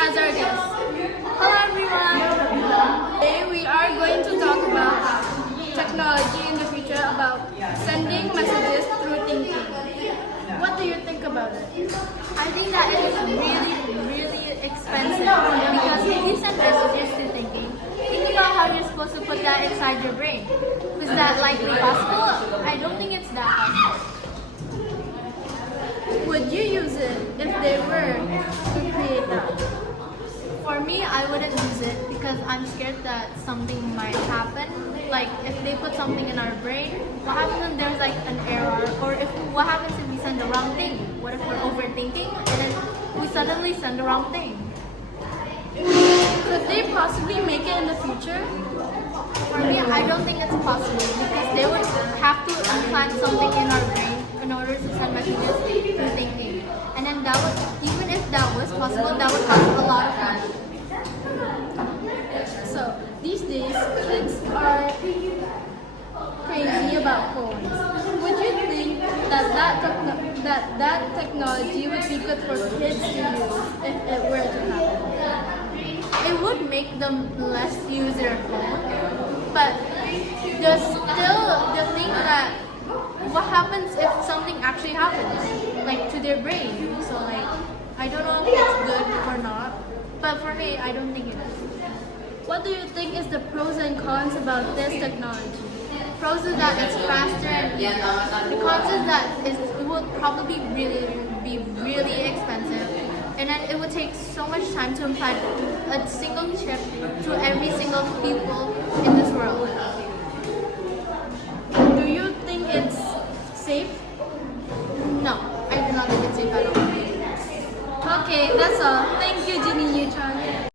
as our guest. Hello everyone! Today we are going to talk about technology in the future, about sending messages through thinking. What do you think about it? I think that it is really expensive because if you send messages to thinking, think about how you're supposed to put that inside your brain. Is that likely possible? I don't think it's that possible. Would you use it if they were to create that? For me, I wouldn't use it because I'm scared that something might happen. Like if they put something in our brain, what happens when there's like an error? Or what happens if we send the wrong thing? What if we're overthinking and then we suddenly send the wrong thing? Could they possibly make it in the future? For me, I don't think it's possible because they would have to implant something in our brain in order to send messages through thinking. And then that would, even if that was possible, that would cost a lot of money. So, these days, kids are crazy about phones. Would you think that technology would be good for kids to use if it were to happen? It would make them less use their phone, but there's still the thing that what happens if something actually happens, like to their brain. So like, I don't know if it's good or not, but for me, I don't think it is. What do you think is the pros and cons about this technology? Pros is that it's faster and easier. The cons is that it will probably be really expensive, and then it would take so much time to implant a single chip to every single people in this world. Do you think it's safe? No, I do not think it's safe at all. Okay, that's all. Thank you, Ginny Neutron.